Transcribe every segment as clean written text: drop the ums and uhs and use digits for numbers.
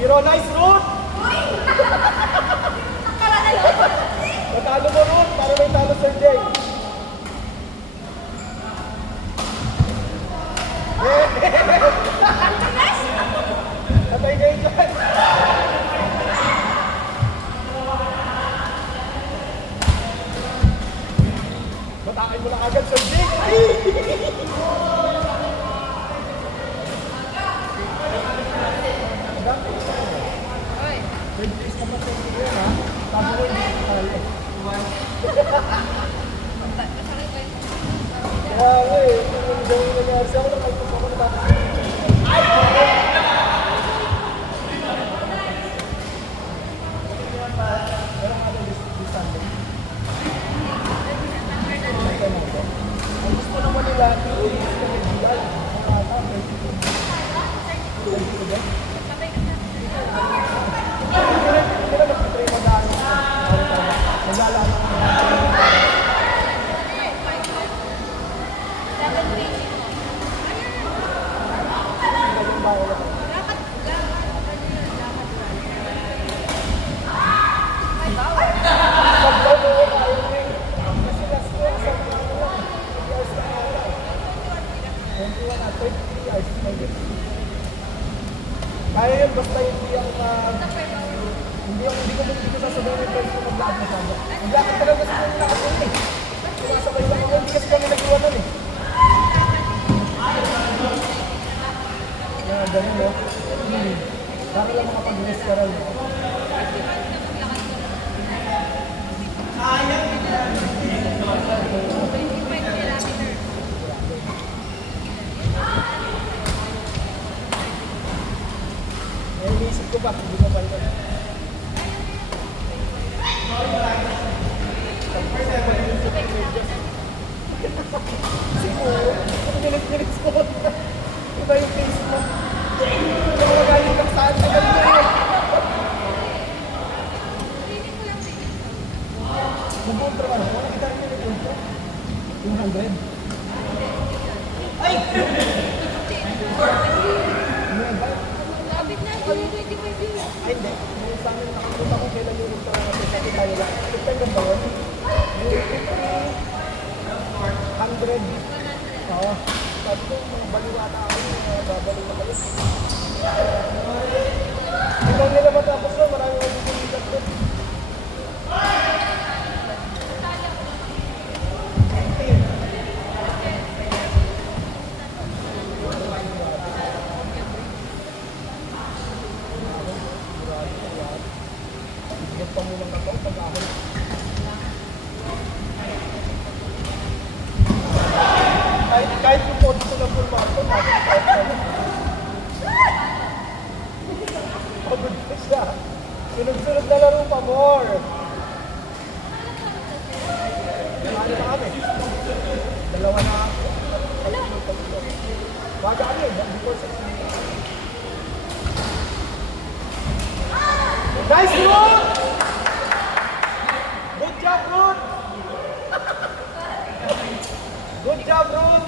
1-0. Nice, Ruth! Natalo mo, Ruth. Para may talo, Sir Jay. Patay kayo dyan. Batakin mo lang agad, Sir Jay. Third place naman sa inyo, ha? Tama ko hindi ko kaya. Kaya eh, kung hindi ko nangyari siya, ako nakalpas ako na tapos. Ay! Pero nga na this Sunday. Ang gusto naman nila, i-release na may bilal. Ang ata, 22. 22 ba? Kaya nagpatry mo daan naglalaro ko kaya yun basta hindi ko sasabihin yung friends ko mag-vlog masyado. Mag-vlog talaga sa kanya nakapun eh. Sumasabay lang ako, hindi kasi kami nag-iwanan eh. Kaya ganun no? Para lang makapag-rest ka rin. Iniisip ko ba? Hindi mo ba ito? Siguro, kung minit-minit ko, iba yung face mo. Kung magaling kang saan na ganito eh. Mag-contra ka na. Wala kita rin yung nag-contra. 200. Ay! Ay, hindi. Sa amin nakapunta ko kailan yung ultra natin sa tayo lang. Ito yung ba yun? 100. Oo. Sabi ko, baliwata ako yung babalik na kalit. Ibang nila matapos na, maraming magbibigat doon. Pamulang ako, pag-ahon. Kahit yung po dito na pulmato, kahit pagod ko siya. Sunod-sunod na laro pa more. Ano na kami? Dalawa na ako. Baga kami, before 6 minutes. Nice Ruth! Good job, Ruth! Good job, Ruth!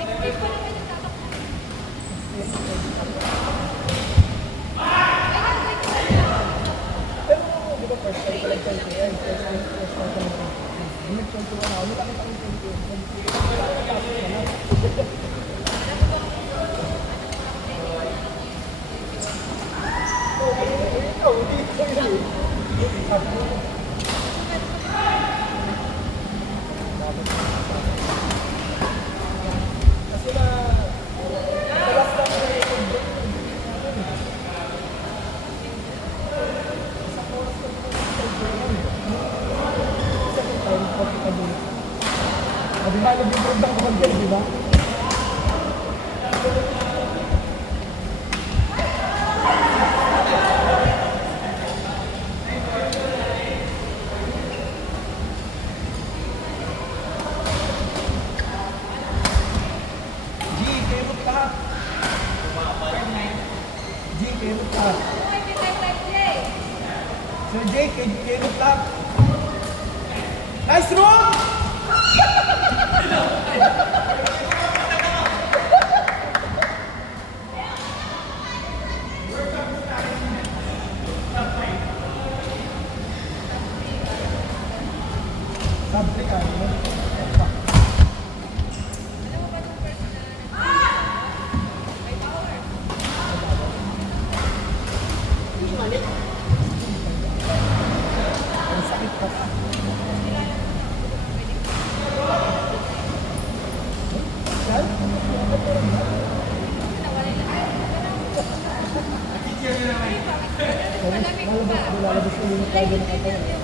Pero, di ba first time pala tayo? First time pala tayo. Nag-21 ako. Hindi kami kami 21. Kasi na salas lang na yung sa oras na di ba nag-improve ng content, di ba? Sir Jake, kayo lang. Nice roll! Lalabas ko yung tayo ng katawan.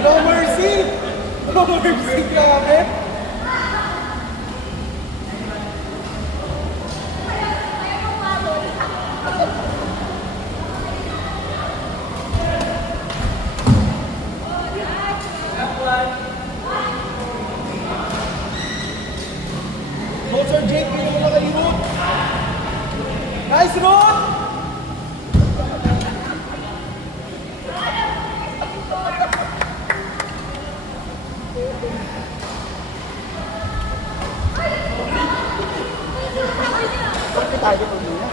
No mercy! No mercy, grabe! Go, Sir Jake, hindi mo na kayo, Root! Nice, Root! Tayo po niya.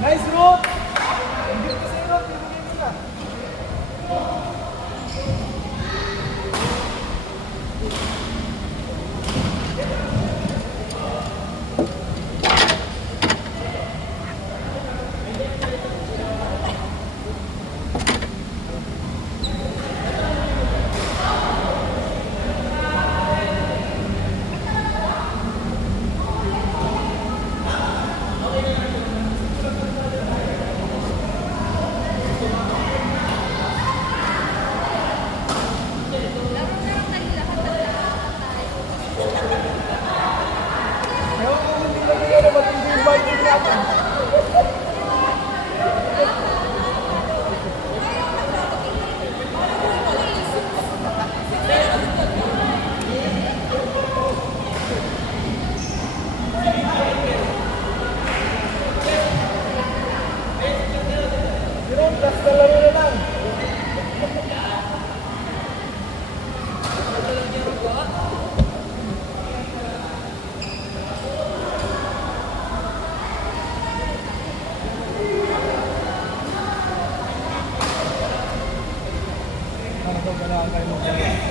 Nice, Root! Hindi ko sa'yo, Root. Pinagin mo na. Plus dalawa na lang. Ano ba kailangan kayo mag-gawin?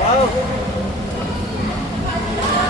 Wow!